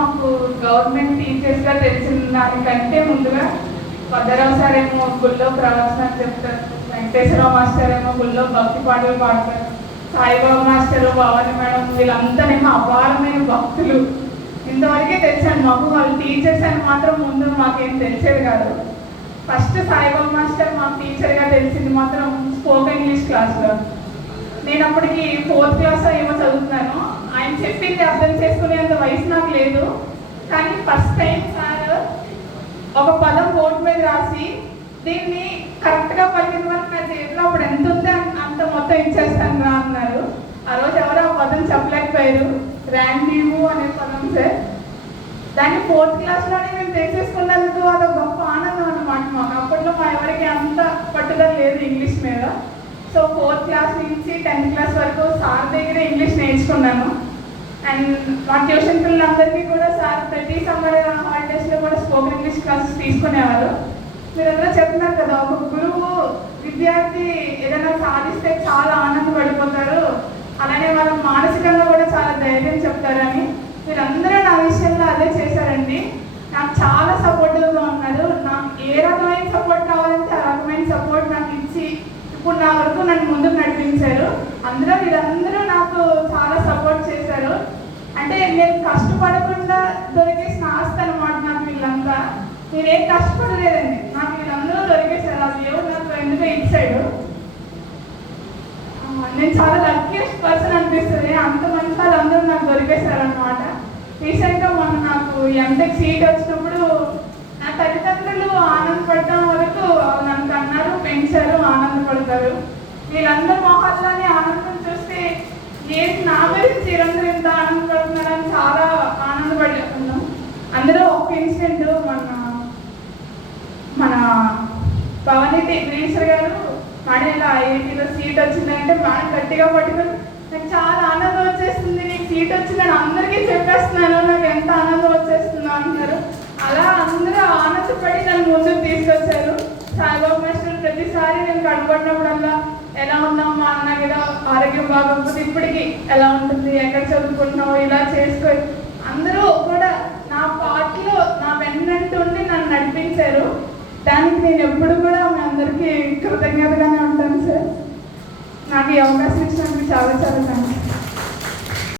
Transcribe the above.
మాకు గవర్నమెంట్ టీచర్స్గా తెలిసిన దానికంటే ముందుగా భద్రరావు సార్ ఏమో గుళ్ళో ప్రవచనాలు చెప్తారు, వెంకటేశ్వరరావు మాస్టర్ ఏమో గుళ్ళో భక్తి పాటలు పాడతారు, సాయిబాబా మాస్టర్, భవాని మేడం వీళ్ళంతానేమో అపారమైన భక్తులు. ఇంతవరకే తెలిసాను మాకు. వాళ్ళు టీచర్స్ అని మాత్రం ముందు మాకేం తెలిసేది కాదు. ఫస్ట్ సాయిబాబా మాస్టర్ మాకు టీచర్గా తెలిసింది మాత్రం స్పోకెన్ ఇంగ్లీష్ క్లాస్లో. నేను అప్పటికి 4th క్లాస్ ఏమో చదువుతున్నాను. ఆయన చెప్పింది అర్థం చేసుకునేంత వయసు నాకు లేదు. కానీ ఫస్ట్ టైం సార్ ఒక పదం బోర్డు మీద రాసి దీన్ని కరెక్ట్గా పలికిన వరకు నా చేతిలో అప్పుడు ఎంత ఉందో అంత మొత్తం ఇచ్చేస్తాను రా అన్నారు. ఆ రోజు ఎవరో ఆ పదం చెప్పలేకపోయారు, ర్యాండీము అనే పదం సార్. దాన్ని 4th క్లాస్లోనే మేము తెచ్చేసుకున్నందుకు అదొక గొప్ప ఆనందం అన్నమాట మాకు. అప్పట్లో మా ఎవరికి అంత పట్టుదల లేదు ఇంగ్లీష్ మీద. సో 4th క్లాస్ నుంచి 10th క్లాస్ వరకు సార్ దగ్గరే ఇంగ్లీష్ నేర్చుకున్నాను. అండ్ మా ట్యూషన్ పిల్లలందరికీ కూడా సార్ ప్రతి సమ్మర్ హాలిడేస్లో కూడా స్పోకెన్ ఇంగ్లీష్ క్లాసెస్ తీసుకునేవారు. మీరందరూ చెప్తున్నారు కదా, ఒక గురువు విద్యార్థి ఏదైనా సాధిస్తే చాలా ఆనందపడిపోతారు, అలానే వాళ్ళు మానసికంగా కూడా చాలా ధైర్యం చెప్తారని. మీరందరూ నా విషయంలో అదే చేశారండి. నాకు చాలా సపోర్టివ్గా ఉన్నారు. నాకు ఏ రకమైన సపోర్ట్ కావాలంటే ఆ రకమైన సపోర్ట్ నాకు ఇచ్చి ఇప్పుడు నా వరకు నన్ను ముందుకు నడిపించారు. వీరందరూ నాకు చాలా సపోర్ట్ చేశారు. అంటే నేను కష్టపడకుండా దొరికేసిన ఆస్తి అనమాట నాకు వీళ్ళంతా. నేనేం కష్టపడలేదండి, నాకు వీళ్ళందరూ దొరికేశారు. ఆ దేవుడు నాకు ఎందుకో ఇచ్చాడు. నేను చాలా లక్కీయెస్ట్ పర్సన్ అనిపిస్తుంది. అంత మంచి వాళ్ళందరూ నాకు దొరికేశారు అనమాట. రీసెంట్గా మొన్న నాకు ఎంటెక్ సీట్ వచ్చినప్పుడు నా తల్లిదండ్రులు ఆనందపడటం వరకు నన్ను కన్నారు, పెంచారు, ఆనందపడతారు. వీళ్ళందరూ మొహాల్లోనే ఆనందం చూస్తే ఏంటి నా గురించి వీరందరూ ఇంత ఆనందపడుతున్నారని చాలా ఆనందపడుతున్నాం. అందులో ఒక ఇన్సిడెంట్, మన భవానీ గ్రీన్సర్ గారు మడేలా ఐఐటీలో సీట్ వచ్చిందంటే బాగా గట్టిగా పట్టుకొని నాకు చాలా ఆనందం వచ్చేస్తుంది, నీకు సీట్ వచ్చిందని అందరికీ చెప్పేస్తున్నాను, నాకు ఎంత ఆనందం వచ్చేస్తుందో అంటారు. అలా అందరూ ఆనందపడి నన్ను ముందుకు తీసుకొచ్చారు. సాయిబాబా మాస్టర్ ప్రతిసారి నేను కనపడినప్పుడల్లా ఎలా ఉన్నామా, నాకు ఏదో ఆరోగ్యం బాగోకపోతే ఇప్పటికీ ఎలా ఉంటుంది, ఎక్కడ చదువుకుంటున్నావు, ఇలా చేసుకో. అందరూ కూడా నా పార్ట్లో నా వెన్నంటూ ఉండి నన్ను నడిపించారు. దానికి నేను ఎప్పుడు కూడా మీ అందరికీ కృతజ్ఞతగానే ఉంటాను సార్. నాకు ఈ అవకాశం ఇచ్చినందుకు చాలా చాలా థ్యాంక్స్.